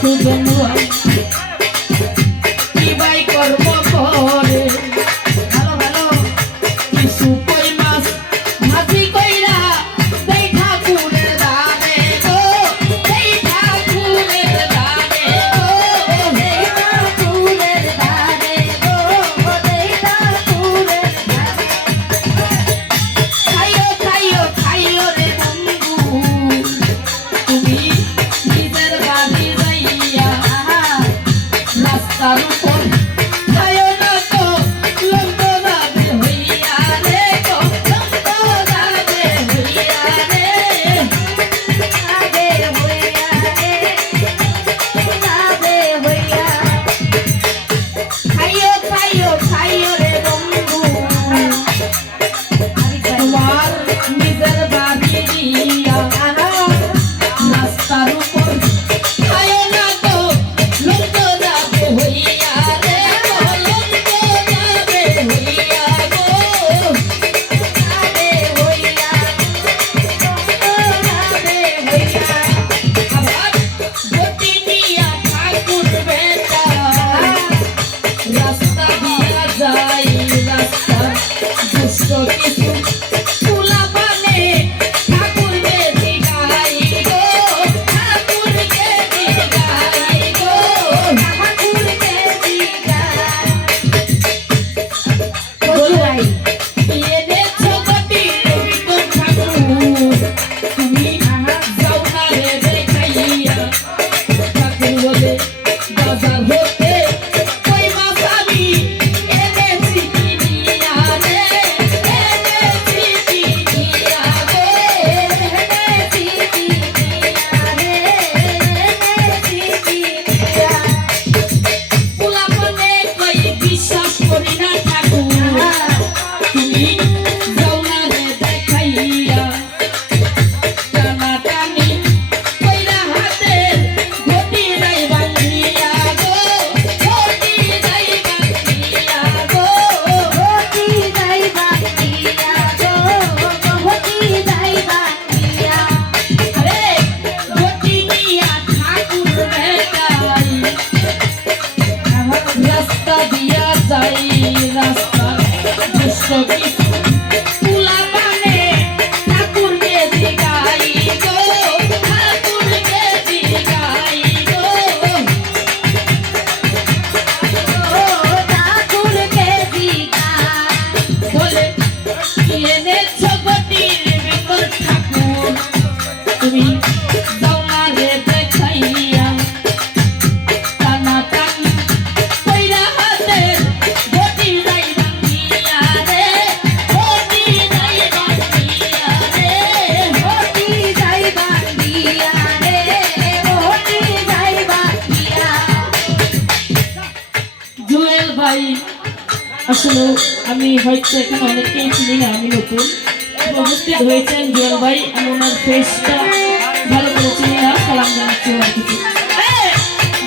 সুজন ভাই কি ভাই কর্ম করে ভালো ভালো কিছু কই মাছ ভাজি কইরা দেই ঠাকুরের দানে গো দেই ঠাকুরের দানে গো দেই ঠাকুরের দানে গো দেই ঠাকুরের দানে খাইও খাইও খাইও রে বন্ধু তুমি নিজের বাড়ি যাইয়া রাস্তার উপর যাইও না তো লম্ব যাবে হইয়া রে গো লম্ব যাবে হইয়া রে যাবে হইয়া রে যাবে হইয়া খাইও খাইও খাইও রে বন্ধু তোমার নিজের বাড়ি দিয়া রাস্তার উপর খাইও না তো লম্ব যাবে হইয়া রে গো লম্ব যাবে হইয়া গো যাবে হইয়া যাবে হইয়া আবার গতি নিয়া ঠাকুর বেটা রাস্তা দিয়া যাই রাস্তা দুষ্ট কিছু তুলা পানে ঠাকুরকে দিগাই গো ঠাকুরকে দিগাই গো ঠাকুরকে দিগাই বল ভাই এনেছো গটির ভিতর ঠাকুর তুমি যাও না রে দেখাইয়া ঠাকুর বলে বাজার হতে কই মাছ আমি এনেছি কিনিয়া রে এনেছি কিনিয়া গো এনেছি কিনিয়া রে এনেছি কিনিয়া পোলাপনে কই বিশ্বাস করি না ঠাকুর তুমি যাও না রে দেখাইয়া টানাটানি কইরা হাতের ঘটি নাই বান্ধিয়া গো ঘটি নাই বান্ধিয়া গো ঘটি নাই বান্ধিয়া গো ঘটি নাই বান্ধিয়া আরে ঘটি নিয়া ঠাকুর বেটাই রাস্তা দিয়া যাই রাস্তা দুষ্ট কিছু তুলা পানে ঠাকুরকে দিগাই গো ঠাকুরকে দিগাই গো ঠাকুরকে দিগাই বলে এনেছো গটির ভিতর ঠাকুর তুমি যাও না রে দেখাইয়া টানাটানি কইরা হাতের ঘটি নাই বান্ধিয়া রে ঘটি নাই বান্ধিয়া রে ঘটি নাই বান্ধিয়া রে ঘটি নাই বান্ধিয়া জুয়েল ভাই আসলে আমি হয়তো এখানে অনেককেই চিনি না আমি নতুন উপস্থিত হয়েছেন জুয়েল ভাই আমি ওনার ফেসটা ভালো করে চিনি না সালাম জানাচ্ছি ওনার কিছু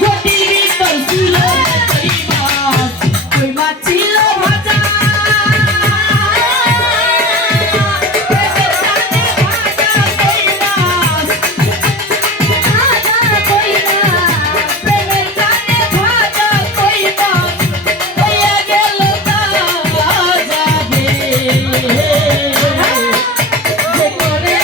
ঘটির ভিতর ছিল কই মাছ ছিল ভাজা প্রেমের টানে ভাজা কই মাছ ভাজা কই মাছ প্রেমের টানে ভাজা কই মাছ হইয়া গেল তা যাবে যে করে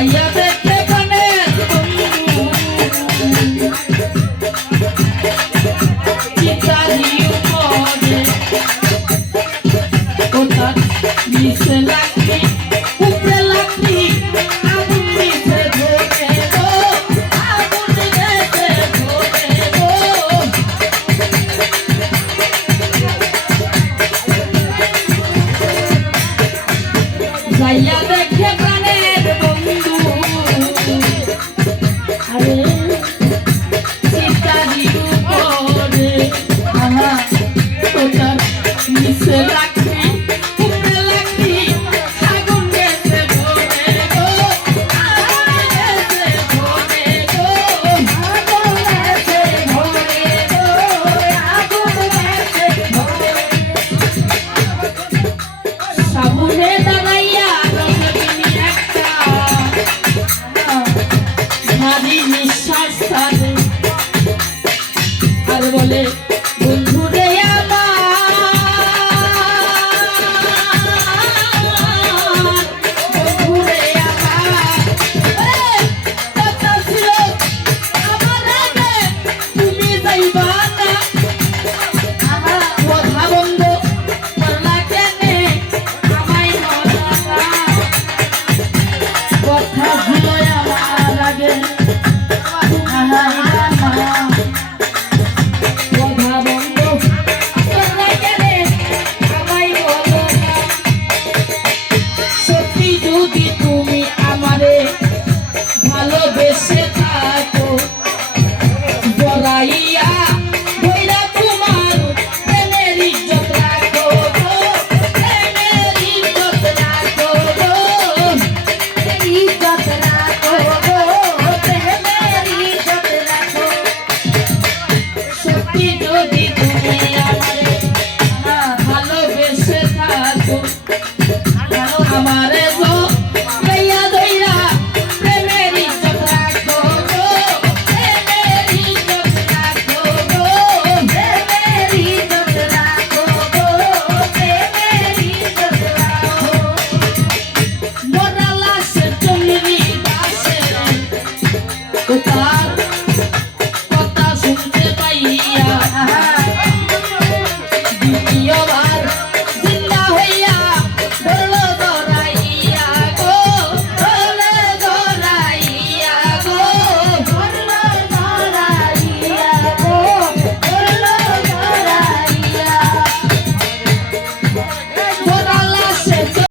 যাইয়া দেখে প্রাণের বন্ধু চিতারি উপরে কোথার মিশে লাগলি উপরে লাগলি আগুন মিশে ধরে গো আগুন মিশে ধরে গো যাইয়া দেখে প্রাণের বন্ধু আরে চিতারি উপরে আহা কোথার মিশে লাগলি উপরে লাগলি আগুন গেছে ধরে গো আগুন গেছে ধরে গো আগুন গেছে ধরে গো আগুন গেছে ধরে সামনে দাঁড়াইয়া রজনী একটা ভারী নিঃশ্বাস ছাড়ে আর বলে বন্ধু রে বন্ধু রে কথা ছিল আমার আগে তুমি যাইবা না আমার কথা বন্ধ করলা কেনে আমায় মরলা কথা ছিল